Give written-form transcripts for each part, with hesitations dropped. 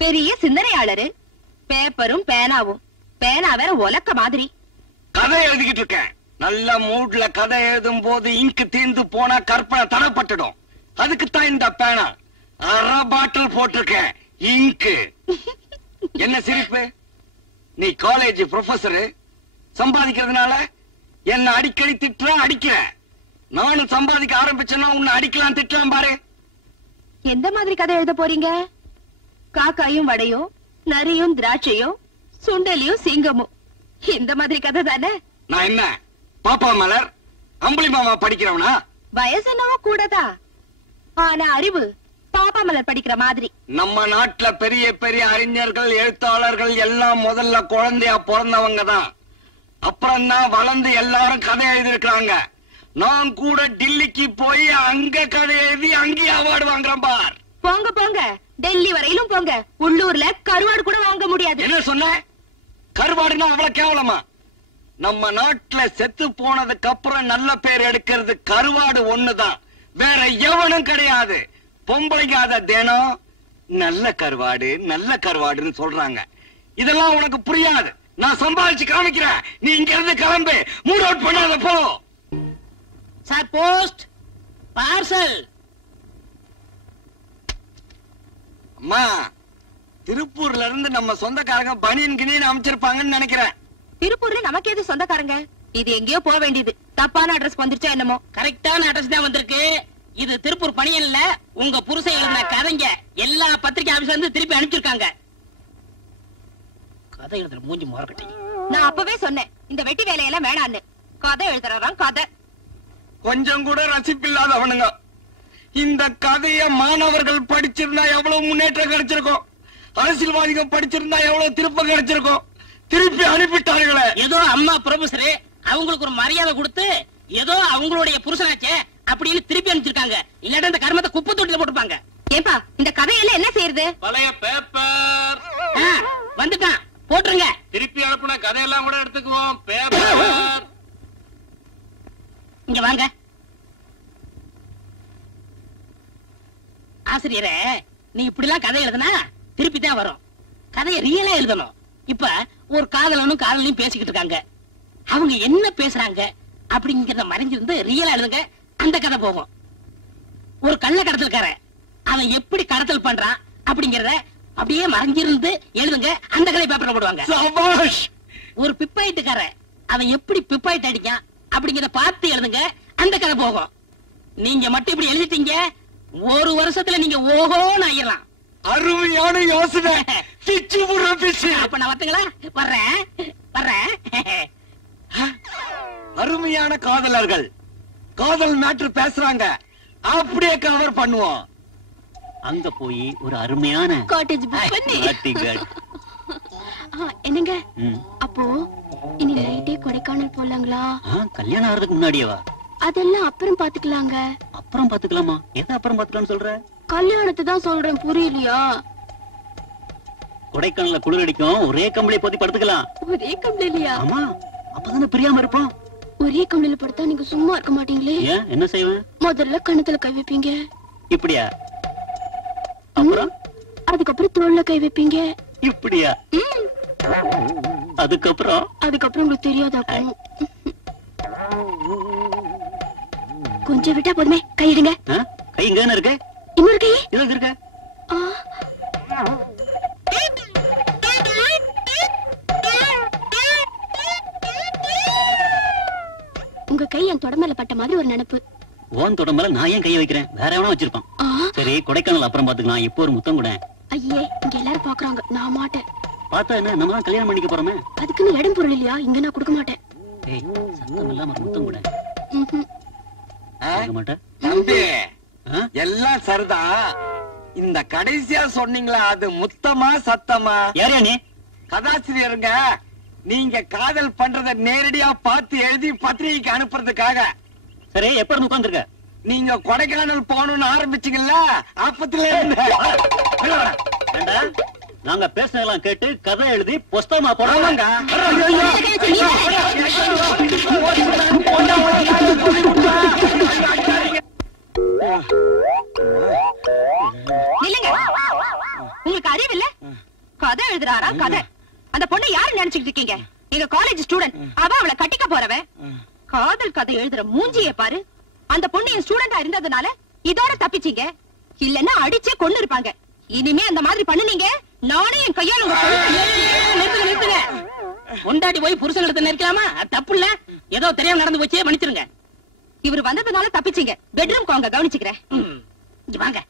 பெரிய சிந்தனையாளரு, பேப்பரும் பேனாவும். பேனா வேற உலக்க மாதிரி. கதை எழுதிக்கிட்டு இருக்கேன். நல்ல மூட்ல கதை எழுதும் போது இங்கு தீர்ந்து போனா கற்பனை தடப்பட்டுடும். அதுக்குத்தான் இந்த பேனா. அரை பாட்டில் போட்டிருக்கேன் இங்கு. என்ன சிரிப்பு? நீ காலேஜ் ப்ரொஃபசரு, சம்பாதிக்கிறதுனால என்ன அடிக்கடி திட்டுற, அடிக்கிற. நானும் சம்பாதிக்க ஆரம்பிச்சேன்னா உன்னை அடிக்கலாம் திட்டலாம் பாரு. எந்த மாதிரி கதை எழுத போறீங்க? காக்காயும் வடையும், நரியும் திராட்சையும், சுண்டலியும் சிங்கமும், இந்த மாதிரி கதை தானே? நான் என்ன பாப்பா மலர், அம்புலி மாமா படிக்கிறவனா? வயசு என்னவோ கூடதா, ஆனா அறிவு பாப்பா மலர் படிக்கிற மாதிரி. நம்ம நாட்டுல பெரிய பெரிய அறிஞர்கள், எழுத்தாளர்கள் எல்லாம் முதல்ல குழந்தையா பிறந்தவங்க தான். அப்புறம் தான் வளர்ந்து எல்லாரும் கதை எழுதிருக்காங்க. நான் கூட டில்லிக்கு போய் அங்க கதை எழுதி அங்கேயே அவார்டு வாங்குறேன் பார். போங்க போங்க, டெல்லி வரையிலும் போங்க. உள்ளூர்ல கருவாடு கூட வாங்க முடியாது. என்ன சொன்ன? கருவாடுனா அவ்வளவு கேவலமா? நம்ம நாட்டுல செத்து போனதுக்கு அப்புறம் நல்ல பேர் எடுக்கிறது கருவாடு ஒண்ணுதான், வேற எவனும் கிடையாது. பொம்பளைங்க அத தினம் நல்ல கருவாடு நல்ல கருவாடுன்னு சொல்றாங்க. இதெல்லாம் உனக்கு புரியாது. நான் சம்பாதிச்சு காமிக்கிறேன். நீ இங்க இருந்து கிளம்பு. மூட் அவுட் பண்ணாத போ. Sir, post parcel. அம்மா, திருப்பூர்ல இருந்து நம்ம சொந்தக்காரங்க பனியன் கிணியன் அமைச்சிருப்பாங்கன்னு நினைக்கிறேன். திருப்பூர்ல நமக்கு எது சொந்தக்காரங்க? இது எங்கேயோ போக வேண்டியது. தப்பான அட்ரஸ் வந்துருச்சா என்னமோ? கரெக்டான அட்ரஸ் தான் வந்திருக்கு. இது திருப்பூர் பணியன்ல உங்க புருஷன் எழுதின கதைங்க எல்லா பத்திரிகை ஆபீஸ்ல இருந்து திருப்பி அனுப்பிச்சிருக்காங்க. கதை எழுதுற மூஞ்சி முறக்கட்டி. நான் அப்பவே சொன்னேன் இந்த வெட்டி வேலையெல்லாம் வேணான்னு. கதை எழுதுறாராம் கதை. கொஞ்சம் கூட ரசிப்பில்லாதவனுங்க. இந்த கதைய மாணவர்கள் படிச்சிருந்தா எவ்வளவு முன்னேற்றம் கிடைச்சிருக்கும். அரசியல்வாதிகள் படிச்சிருந்தா எவ்வளவு திருப்பம் கிடைச்சிருக்கும். திருப்பி அனுப்பிட்டார்களே. ஏதோ அம்மா ப்ரொஃபசர் அவங்களுக்கு ஒரு மரியாதை கொடுத்து ஏதோ அவங்களுடைய புருஷனாச்சே அப்படின்னு திருப்பி அனுப்பிச்சிருக்காங்க. இல்லாட்ட இந்த கர்மத்தை குப்பை தொட்டில போட்டுப்பாங்க. ஏப்பா, இந்த கதையெல்லாம் என்ன செய்யறது? பழைய பேப்பர் வந்துட்டான், போட்டுருங்க. திருப்பி அனுப்புன கதையெல்லாம் கூட எடுத்துக்குவோம். பேப்பர் இங்க வாங்க. ஆசிரியரே, நீ இப்படி எல்லாம் கதை எழுதுனா திருப்பி தான் வரும். கதையை ரியலா எழுதணும். இப்ப ஒரு காதலனும் காதலையும் பேசிக்கிட்டு இருக்காங்க. அவங்க என்ன பேசுறாங்க அப்படிங்கறத மறைஞ்சிருந்து ரியலா எழுதுங்க. அந்த கதை போகும். ஒரு கள்ள கடத்தல்காரன் அவன் எப்படி கடத்தல் பண்றான் அப்படிங்கறத அப்படியே மறைஞ்சிருந்து எழுதுங்க. அந்த கதை பேப்பர்ல போடுவாங்க. ஒரு பிப்பாயிட்டுக்காரன் அவன் எப்படி பிப்பாயிட்டு அடிக்கான் அப்படிங்கறத பார்த்து எழுதுங்க. அந்த கதை போகும். நீங்க மட்டும் இப்படி எழுதிட்டீங்க, ஒரு வருஷத்துல நீங்க ஓஹோன்னு ஆயிரலாம். அருமையான யோசனை. அப்ப நான் வரட்டுங்களா? வர்றேன். அருமையான காதலர்கள் காதல் மேட்ரு பேசுறாங்க. அப்படியே கவர் பண்ணுவோம். அங்க போய் ஒரு அருமையான காட்டேஜ் புக் பண்ணி. என்னங்க, அப்போ இனி நைட்டே கொடைக்கானல் போலாங்களா? கல்யாணம் ஆகிறதுக்கு முன்னாடியேவா? அதெல்லாம் அப்புறம் பாத்துக்கலாங்க. அப்புறம் பாத்துக்கலாமா? எதை அப்புறம் பாத்துக்கலாம்னு சொல்ற? கல்யாணத்தை தான் சொல்றேன், புரியலையா? கொடைக்கானல்ல குளிர் அடிக்கும், ஒரே கம்பளியை போத்தி படுத்துக்கலாம். ஒரே கம்பளியா? ஆமா, அப்பதானே பிரியாம இருப்போம். ஒரே கம்பளியில படுத்தா நீங்க சும்மா இருக்க மாட்டீங்களே. ஏன், என்ன செய்வேன்? முதல்ல கணத்துல கை வைப்பீங்க. இப்படியா? அப்புறம் அதுக்கப்புறம் தோல்ல கை வைப்பீங்க. இப்படியா? அதுக்கப்புறம் உங்களுக்கு தெரியாதாக்கும். கொஞ்சம் விட்டா போதுமே, கையிடுங்க. கை இங்க இருக்கு. இன்னொரு கை இதோ இருக்க. உங்க கை என் தொடமேல பட்ட மாதிரி ஒரு நினைப்பு. ஓன் தொடமேல நான் ஏன் கையை வைக்கிறேன்? வேற எவனா வச்சிருப்பான். சரி, கொடைக்கானல் அப்புறம் பாத்துக்கலாம். இப்போ ஒரு முத்தம் கூட. ஐயே, இங்க எல்லாரும் பாக்குறாங்க, நான் மாட்டேன். பார்த்தா என்ன, நம்ம தான் கல்யாணம் பண்ணிக்க போறோமே. அதுக்குன்னு இடம் பொருள் இல்லையா? இங்க நான் கொடுக்க மாட்டேன். ஏய், சத்தம் இல்லாம ஒரு முத்தம் கூட. தம்பி, எல்லாம் சரிதான். இந்த கடைசியா சொன்னீங்களா, அது முத்தமா சத்தமா? யாரையா நீ? கதாசிரியருங்க. நீங்க காதல் பண்றத நேரடியா பார்த்து எழுதி பத்திரிகைக்கு அனுப்புறதுக்காக. சரி, எப்ப இருந்து உட்கார்ந்துருக்க? நீங்க கொடைக்கானல் போகணும்னு ஆரம்பிச்சீங்கல்ல அப்பத்துல இருந்து. ஏண்டா, நாங்க பேசுனதெல்லாம் கேட்டு கதை எழுதி புஸ்தகமா போடாமாங்க. உங்களுக்கு அறிவு இல்ல? கதை எழுதுறாரா கதை? அந்த பொண்ணை யாரு நினைச்சுக்கிட்டு இருக்கீங்க? எங்க காலேஜ் ஸ்டூடெண்ட். அவ அவளை கட்டிக்க போறவன். காதல் கதை எழுதுற மூஞ்சியை பாரு. அந்த பொண்ணு என் ஸ்டூடெண்டா இருந்ததுனால இதோட தப்பிச்சீங்க. இல்லன்னா அடிச்சே கொண்டு இருப்பாங்க. இனிமே அந்த மாதிரி பண்ணுனீங்க, நானே என் கையால நிறுத்துங்க. கொண்டாடி போய் புருஷன் எடுத்து நிற்கலாமா? தப்பு இல்ல. ஏதோ தெரியாம நடந்து போச்சே, மன்னிச்சிருங்க. இவர் வந்ததுனால தப்பிச்சீங்க. பெட்ரூம் வாங்க, கவனிச்சுக்கிறேன். இங்க வாங்க.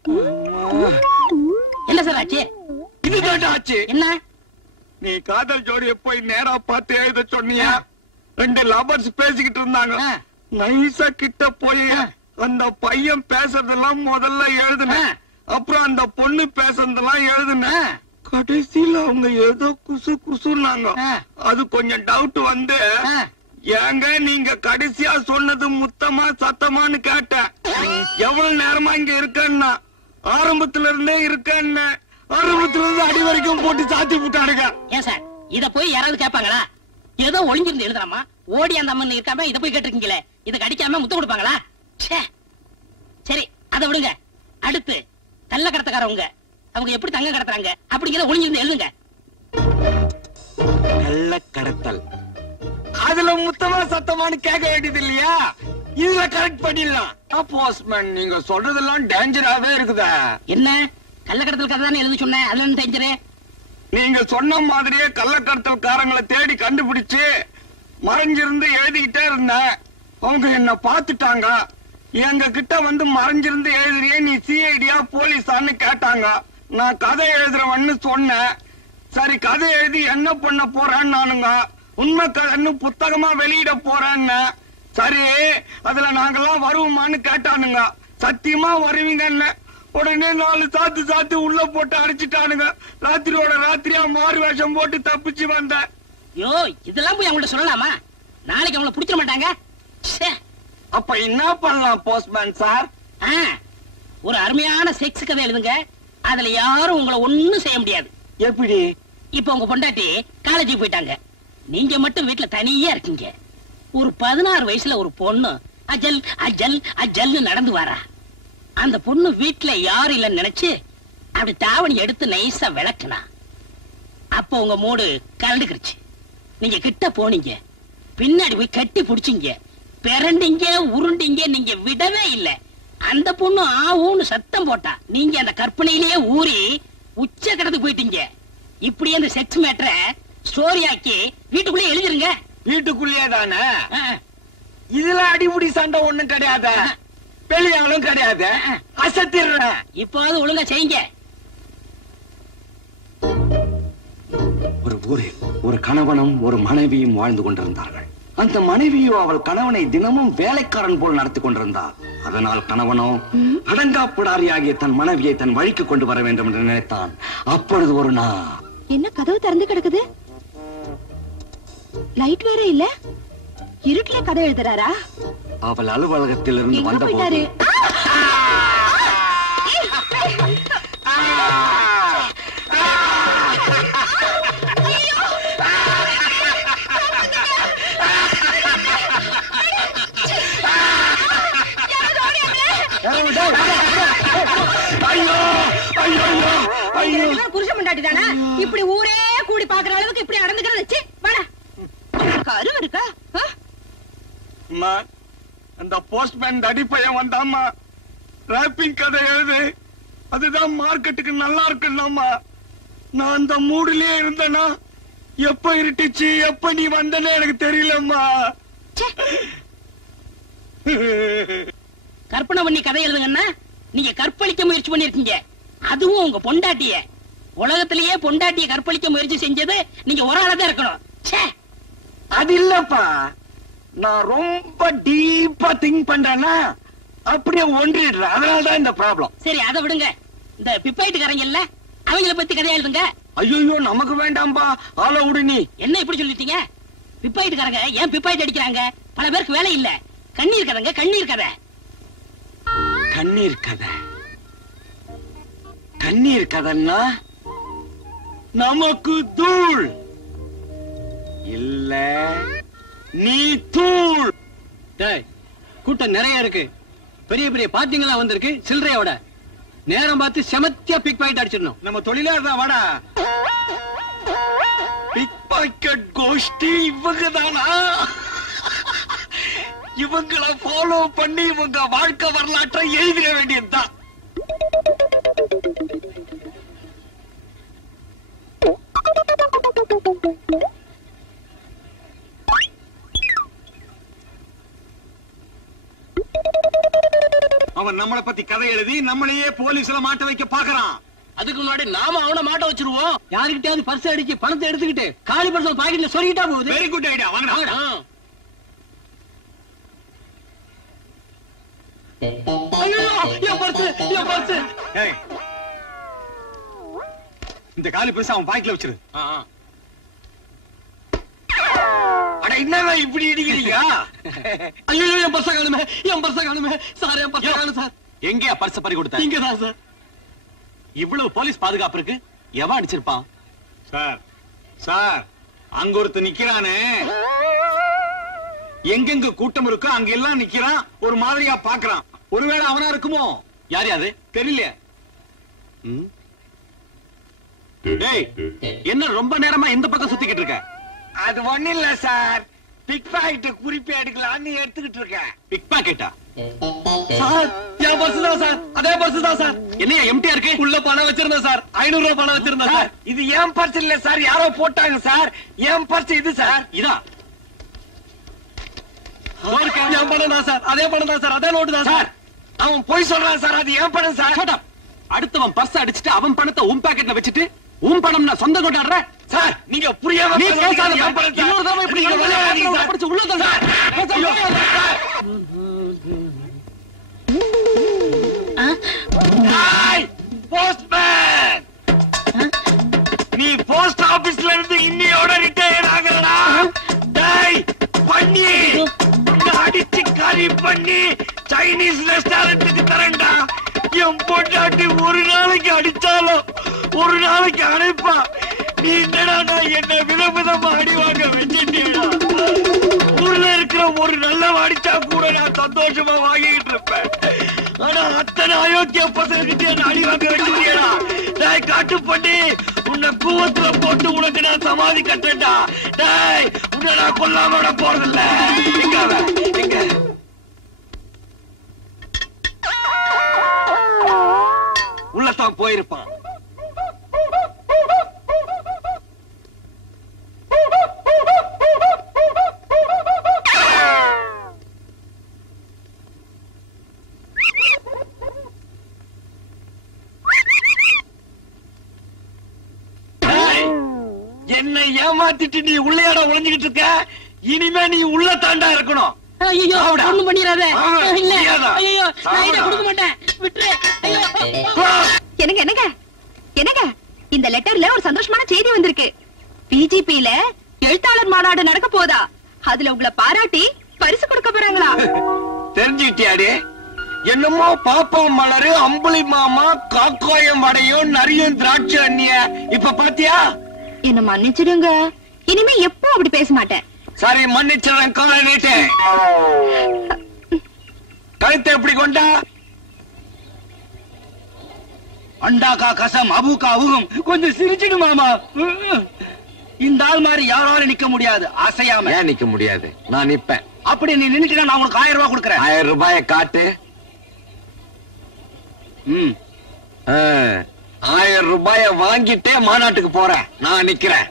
என்ன சார் ஆச்சு? இதுதான் ஆச்சு. என்ன? நீ காதல் ஜோடியை போய் நேரா பார்த்து எழுத சொன்னியா? 2 லவர்ஸ் பேசிக்கிட்டு இருந்தாங்க. நைசா கிட்ட போய் அந்த பையன் பேசுறதெல்லாம் முதல்ல எழுதுன. அப்புறம் அந்த பொண்ணு பேசுறதெல்லாம் எழுதுன. கடைசியில அவங்க ஏதோ குசு குசுன்னாங்க. அது கொஞ்சம் டவுட் வந்து, ஏங்க நீங்க கடைசியா சொன்னது முத்தமா சத்தமான்னு கேட்டேன். எவ்வளவு நேரமா இங்க இருக்கேன்னா, ஆரம்பத்துல இருந்தே இருக்கேன்னு. ஆரம்பத்துல இருந்து அடி வரைக்கும் போட்டு சாத்தி விட்டானுங்க. ஏன் சார், இத போய் யாராவது கேட்பாங்களா? ஏதோ ஒளிஞ்சிருந்து எழுதுறாமா, ஓடி அந்த அம்மன் இருக்காம இத போய் கேட்டிருக்கீங்களே, இதுக்கு அடிக்காம முத்தம் கொடுப்பாங்களா? சரி, அதை விடுங்க. அடுத்து கள்ள கடத்தக்காரவங்க, அவங்க எப்படி தங்க கடத்துறாங்க அப்படிங்கிறத ஒளிஞ்சிருந்து எழுதுங்க. கள்ள கடத்தல், அதுல முத்தமா சத்தமானு கேட்க வேண்டியது இல்லையா? இதுல கரெக்ட் பண்ணிடலாம். போஸ்ட்மேன், நீங்க சொல்றதெல்லாம் டேஞ்சராவே இருக்குதா? என்ன கள்ள கடத்தல் கதை தானே எழுதி சொன்னேன், அதுல என்ன டேஞ்சரு? நீங்க சொன்ன மாதிரியே கள்ளக்கடத்தல்காரங்களை தேடி கண்டுபிடிச்சு மறைஞ்சிருந்து எழுதிக்கிட்டே இருந்தேன். அவங்க என்ன பாத்துட்டாங்க. எங்க கிட்ட வந்து மறைஞ்சிருந்து எழுதுறியே, நீ சிஐடியா போலீஸான்னு கேட்டாங்க. நான் கதை எழுதுறவன்னு சொன்னேன். சரி, கதை எழுதி என்ன பண்ண போறேன்னு நானுங்க. உண்மை கதைன்னு புத்தகமா வெளியிட போறேன்னு. சரி, அதுல நாங்கெல்லாம் வருவோமான்னு கேட்டானுங்க. சத்தியமா வருவீங்கன்னு. உடனே 4 சாத்து உள்ள போட்டு அடிச்சுட்டானுங்க. ராத்திரியோட ராத்திரியா மாறு வேஷம் போட்டு தப்பிச்சு வந்தேன். யோ, இதெல்லாம் போய் அவங்கள்ட்ட சொல்லலாமா? நாளைக்கு அவங்கள புடிச்சிட மாட்டாங்க. அப்ப என்ன பண்ணலாம் போஸ்ட்மேன் சார்? ஒரு அருமையான செக்ஸ் கதை எழுதுங்க. அதுல யாரும் உங்களை ஒண்ணும் செய்ய முடியாது. எப்படி? இப்ப உங்க பொண்டாட்டி காலேஜுக்கு போயிட்டாங்க. நீங்க மட்டும் வீட்டுல தனியா இருக்கீங்க. ஒரு 16 வயசுல ஒரு பொண்ணு அஜல் அஜல் அஜல்னு நடந்து வரா. அந்த பொண்ணு வீட்டுல யாரும் இல்லைன்னு நினைச்சு அப்படி தாவணி எடுத்து நைசா விளக்குனா. அப்ப உங்க மூடு கலந்துக்கிருச்சு. நீங்க கிட்ட போனீங்க, பின்னாடி போய் கட்டி புடிச்சீங்க, பிறண்டீங்க, உருண்டீங்க. நீங்க விடவே இல்லை. அந்த பொண்ணு ஆவுன்னு சத்தம் போட்டா. நீங்க அந்த கற்பனையிலேயே ஊறி உச்ச கடத்துக்கு போயிட்டீங்க. இப்படி அந்த செக்ஸ் மேட்டரை ஸ்டோரி ஆக்கி வீட்டுக்குள்ளே எழுதிருங்க. வீட்டுக்குள்ளேயே தானே? இதுல அடிபுடி சண்டை ஒண்ணும் கிடையாது, வெளியாலும் கிடையாது. அசத்திடுறேன். இப்போது ஒழுங்கா செய்யுங்க. ஒரு ஊரில் ஒரு கணவனும் ஒரு மனைவியும் வாழ்ந்து கொண்டிருந்தார்கள். அந்த மனைவியோ அவள் கணவனை தினமும் வேலைக்காரன் போல் நடத்தி கொண்டிருந்தார். அதனால் கணவனோ அடங்கா பிடாரியாகிய தன் மனைவியை தன் வழிக்கு கொண்டு வர வேண்டும் என்று நினைத்தான். அப்பொழுது ஒரு நாள், என்ன கதவு திறந்து கிடக்குது? லைட் வேற இல்ல. இருட்டுல கதை எழுதுறாரா? அவள் அலுவலகத்தில் இருந்து எங்க வந்த போயிட்டாரு? புருஷ முண்டாட்டி தானே இப்படி ஊரே கூடி பாக்குற அளவுக்கு இப்படி நடந்துக்கிறது? கருவு இருக்கா? அந்த போஸ்ட்மேன் அடிப்பையன் வந்தாமா, ராப்பிங் கதை எழுது, அதுதான் மார்க்கெட்டுக்கு நல்லா இருக்குன்னாமா. நான் அந்த மூடுலயே இருந்தேனா, எப்ப இருட்டுச்சு எப்ப நீ வந்தனே எனக்கு தெரியலம்மா. கற்பனை பண்ணி கதை எழுதுங்கன்னா நீங்க கற்பழிக்க முயற்சி பண்ணிருக்கீங்க. அதுவும் உங்க பொண்டாட்டிய. உலகத்திலேயே பொண்டாட்டிய கற்பழிக்க முயற்சி செஞ்சது நீங்க ஒரு ஆளா தான் இருக்கணும். அது இல்லப்பா, நான் ரொம்ப டீப்பா திங்க் பண்றேன்னா அப்படியே ஒன்றிடுறேன். அதனாலதான் இந்த ப்ராப்ளம். சரி, அதை விடுங்க. இந்த பிப்பாயிட்டுக்காரங்க இல்ல, அவங்கள பத்தி கதையா எழுதுங்க. ஐயோ, நமக்கு வேண்டாம்பா, ஆள விடு. நீ என்ன இப்படி சொல்லிட்டீங்க? பிப்பாயிட்டுக்காரங்க ஏன் பிப்பாயிட்டு அடிக்கிறாங்க? பல பேருக்கு வேலை இல்ல. கண்ணீர் கதைங்க, கண்ணீர் கதை. கண்ணீர் கதை. கண்ணீர் கதைன்னா நமக்கு தூள் இல்ல, நீ தூள். கூட்டம் நிறைய இருக்கு, பெரிய பெரிய பாட்டிங்கெல்லாம் வந்திருக்கு. சில்லறையோட நேரம் பார்த்து செமத்தியா பிக் பாக்கெட் அடிச்சிடணும். நம்ம தொழிலாளர் தான். வாடா. பிக் பாக்கெட் கோஷ்டி இவங்க தானா? இவங்களை ஃபாலோ பண்ணி இவங்க வாழ்க்கை வரலாற்றை எழுதிட வேண்டியதுதான். அவன் நம்மளை பத்தி கதை எழுதி நம்மளையே போலீஸ்ல மாட்ட வைக்க பாக்குறான். அதுக்கு முன்னாடி நாம அவனை மாட்ட வச்சிருவோம். யாருக்கிட்டயாவது பர்ஸ் அடிச்சு பணத்தை எடுத்துக்கிட்டு காலி பர்ஸ் பாக்கெட்ல சொருகிட்டா போகுது. Very good idea. வாங்க. இந்த காலி பர்ஸ் அவன் பாக்கெட்ல வச்சிரு. அட என்னடா இப்படி இடிக்கிறீங்க? ஐயோ என் பர்ஸ காணுமே, என் பர்ஸ காணுமே சார், என் பர்ஸ காணு சார். எங்கயா பர்ஸ் பறி கொடுத்த? இங்கதான் சார். இவ்வளவு போலீஸ் பாதுகாப்பு இருக்கு, எவன் அடிச்சிருப்பான்? சார் சார், அங்க ஒருத்த நிக்கிறானே, எங்கெங்க கூட்டம் இருக்கோ அங்க எல்லாம் நிக்கிறான், ஒரு மாதிரியா பாக்குறான். ஒருவேளை அவனா இருக்குமோ? யார் யாரு தெரியல. டேய், என்ன ரொம்ப நேரமா இந்த பக்கம் சுத்திக்கிட்டு இருக்க? அது ஒண்ணு இல்ல சார், பிக் பாக்கெட் குறிப்பி எடுக்கலாம்னு எடுத்துக்கிட்டு இருக்கேன். பிக் பாக்கெட்டா? சார் என் பர்ஸ் தான் சார், அதே பர்ஸ் தான் சார். என்னையா எம்டியா இருக்கு? உள்ள பணம் வச்சிருந்தேன் சார், 500 ரூபாய் பணம் வச்சிருந்தேன் சார். இது என் பர்ஸ் இல்ல சார், யாரோ போட்டாங்க சார். என் பர்ஸ் இது சார். இதா என் பணம் தான் சார், அதே பணம் தான் சார், அதே நோட்டு தான் சார். அவன் போய் சொல்றான் சார், அது என் பணம் சார். அடுத்தவன் பர்ஸ் அடிச்சுட்டு அவன் பணத்தை உன் பாக்கெட்ல வச்சுட்டு உன் பணம் நான் சொந்தம் கொண்டாடுற சார். நீங்க புரியாம நீ பேசாத. என் பணம் சார். இன்னொரு தடவை இப்படி விளையாடுறீங்க சார். படிச்சு உள்ள தள்ள சார். போஸ்ட்மேன், நீ போஸ்ட் ஆபீஸ்ல இருந்து இன்னையோட ரிட்டையர் ஆகறடா. டேய் பண்ணி, அடிச்சு கறி பண்ணி சைனீஸ் ரெஸ்டாரண்ட்டுக்கு தரேன்டா. என் பொண்டாட்டி ஒரு நாளைக்கு அடிச்சாலும் ஒரு நாளைக்கு அடைப்பா. நீ என்னடா என்ன விதவிதமா அடி வாங்க வச்சிட்டியடா. ஊர்ல இருக்கிற ஒரு நல்ல அடிச்சா கூட நான் சந்தோஷமா வாங்கிட்டு இருப்பேன். ஆனா அத்தனை அயோக்கிய பசங்கிட்ட அடி வாங்க வச்சிட்டியடா. டேய் காட்டு பண்ணி, உன்னை கூவத்துல போட்டு உனக்கு நான் சமாதி கட்டேன்டா. டேய் உன்னை நான் கொல்லாம விட போறதில்ல. எங்க உள்ளத்தான் போயிருப்பான். என்னை ஏமாத்திட்டு நீ உள்ளையாட ஒளிஞ்சுக்கிட்டு இருக்க. இனிமே நீ உள்ள தாண்டா இருக்கணும். ஐயோ ஒண்ணும் பண்ணிராத. இல்ல முடியாதா? ஐயோ நான் இத கொடுக்க மாட்டேன், விட்டுரு. ஐயோ என்னங்க என்னங்க என்னங்க, இந்த லெட்டர்ல ஒரு சந்தோஷமான செய்தி வந்திருக்கு. பிஜிபில எழுத்தாளர் மாநாடு நடக்க போதா, அதுல உங்களை பாராட்டி பரிசு கொடுக்க போறாங்களா? தெரிஞ்சுக்கிட்டியாடி? என்னமோ பாப்பம் மலரு, அம்புலி மாமா, காக்காயம் வடையும் நரியும் திராட்சை அண்ணிய இப்ப பாத்தியா? என்ன மன்னிச்சிடுங்க, இனிமே எப்போ அப்படி பேச மாட்டேன். சரி மன்னிச்சிடறேன். காலை நீட்டேன். கழுத்தை எப்படி கொண்டா? அண்டாக்கா கசம் அபுக்கா அவுகும். கொஞ்சம் சிரிச்சிடு மாமா. இந்த ஆள் மாதிரி யாராலும் நிக்க முடியாது அசையாம. ஏன் நிக்க முடியாது? நான் நிப்பேன். அப்படி நீ நின்னுட்டா நான் உனக்கு 1000 ரூபாய் கொடுக்கறேன். 1000 ரூபாயை காட்டு. 1000 ரூபாய வாங்கிட்டே மாநாட்டுக்கு போறேன். நான் நிக்கிறேன்.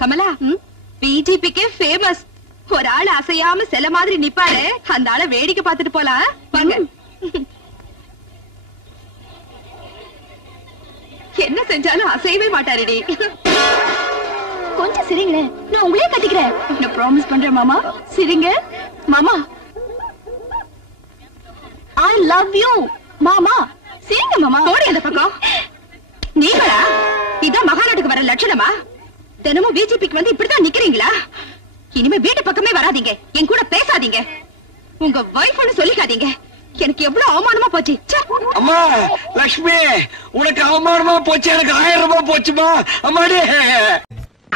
கமலா, பிஜிபிக்கே ஃபேமஸ். ஒரு ஆள் அசையாம சில மாதிரி நிப்பாரு, அந்த ஆளை வேடிக்கை பார்த்துட்டு போலாம் வாங்க. என்ன செஞ்சாலும் அசையவே மாட்டாருடி. கொஞ்சம் சிரிங்களேன், நான் உங்களே கட்டிக்கிறேன். நான் ப்ராமிஸ் பண்றேன் மாமா. சிரிங்க மாமா. ஐ லவ் யூ மாமா. சிரிங்க மாமா. ஓடி அந்த பக்கம். நீங்களா? இதான் மகாராணி கேவலமா? தினமும் பிஜேபிக்கு வந்து இப்படிதான் நிக்கிறீங்களா? இனிமே வீட்டு பக்கமே வராதீங்க, என் கூட பேசாதீங்க, உங்க வைஃப்னு சொல்லிக்காதீங்க. எனக்கு எவ்வளவு அவமானமா போச்சு. அம்மா லட்சுமி, உனக்கு அவமானமா போச்சு, எனக்கு 1000 ரூபாய் போச்சுமா. அம்மாடி,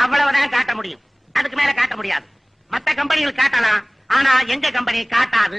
அவ்வளவுதான் காட்ட முடியும், அதுக்கு மேல காட்ட முடியாது. மத்த கம்பெனிகள் காட்டலாம், ஆனா எங்க கம்பெனி காட்டாது.